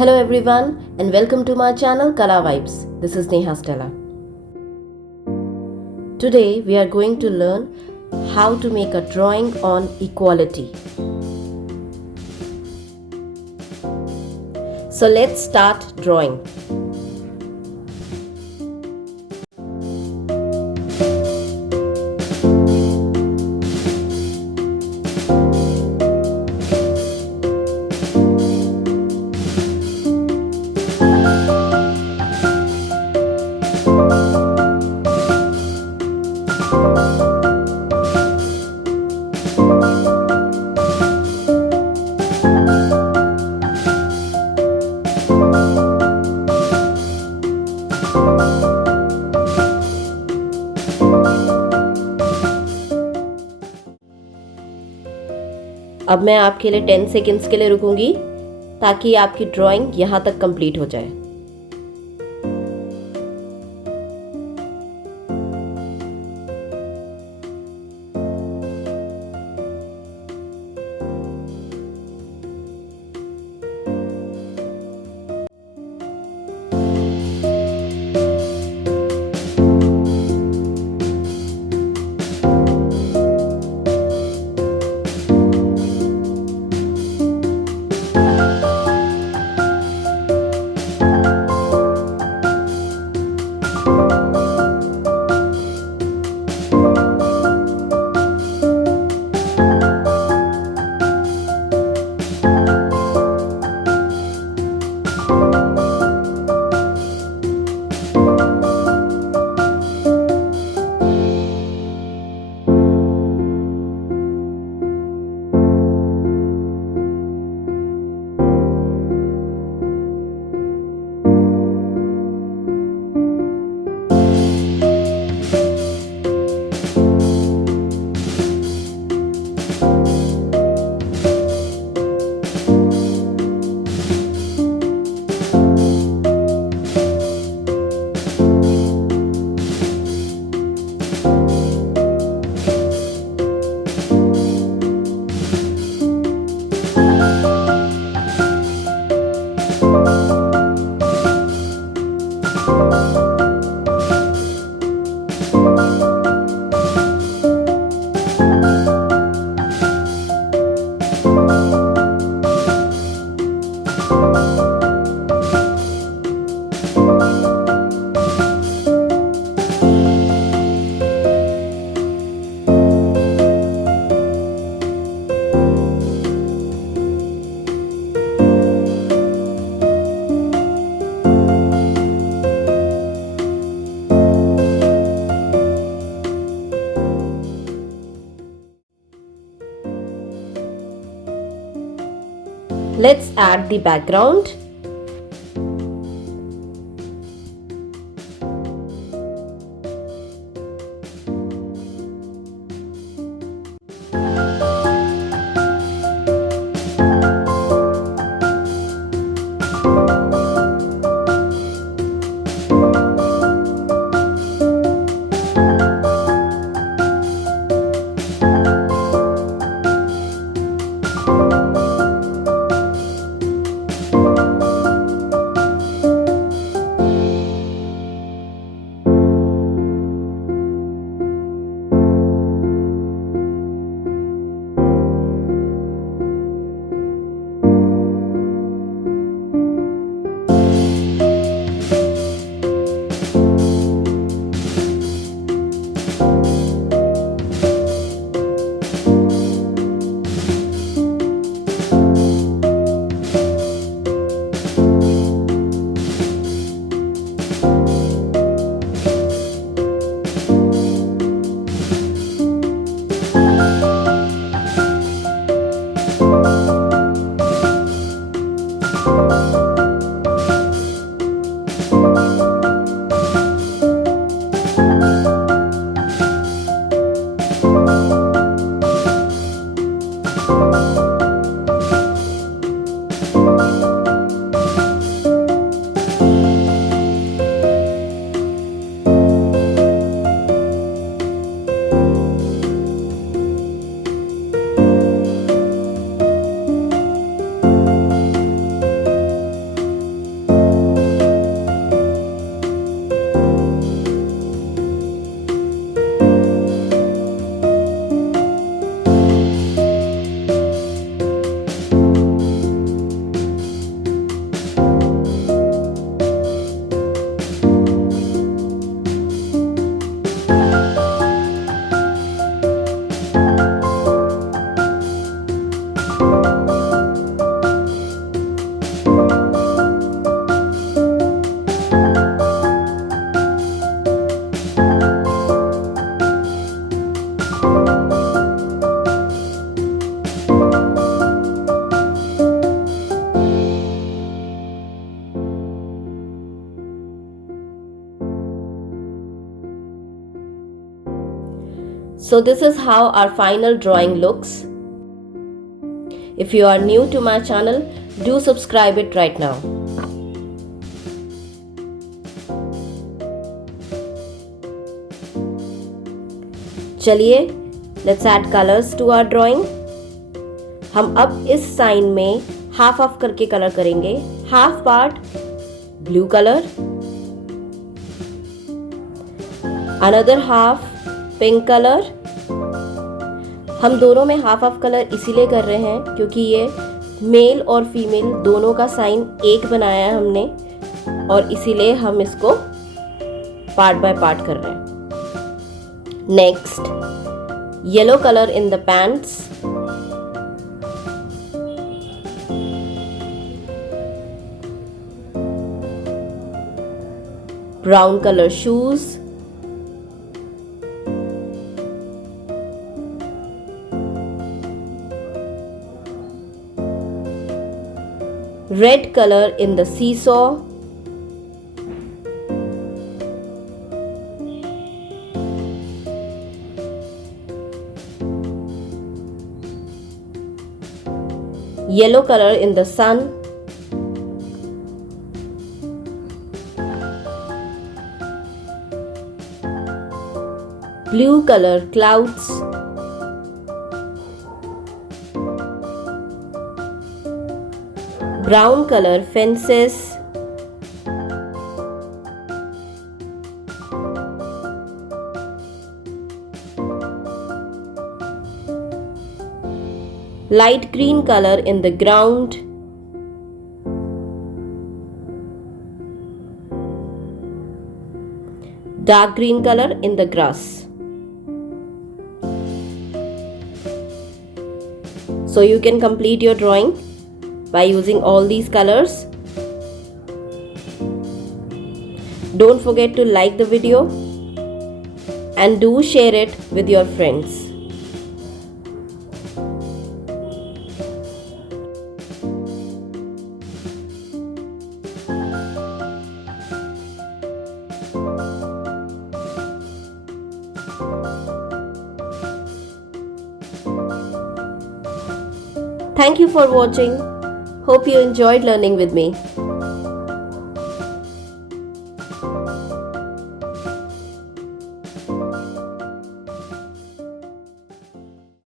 Hello everyone and welcome to my channel Kala Vibes. This is Neha Stella. Today we are going to learn how to make a drawing on equality. So let's start drawing. अब मैं आपके लिए 10 seconds के लिए रुकूंगी ताकि आपकी drawing यहाँ तक कंप्लीट हो जाए। Let's add the background. So this is how our final drawing looks. If you are new to my channel, do subscribe it right now. चलिए, let's add colors to our drawing. हम अब इस sign में half half करके colour करेंगे. Half part blue colour, another half pink colour. हम दोनों में हाफ हाफ कलर इसीलिए कर रहे हैं क्योंकि ये मेल और फीमेल दोनों का साइन एक बनाया है हमने, और इसीलिए हम इसको पार्ट बाय पार्ट कर रहे हैं. Next, yellow colour in the pants, brown colour shoes, red color in the seesaw, yellow color in the sun, blue color clouds, brown color fences, light green color in the ground, dark green color in the grass. So you can complete your drawing by using all these colors. Don't forget to like the video and do share it with your friends. Thank you for watching. Hope you enjoyed learning with me.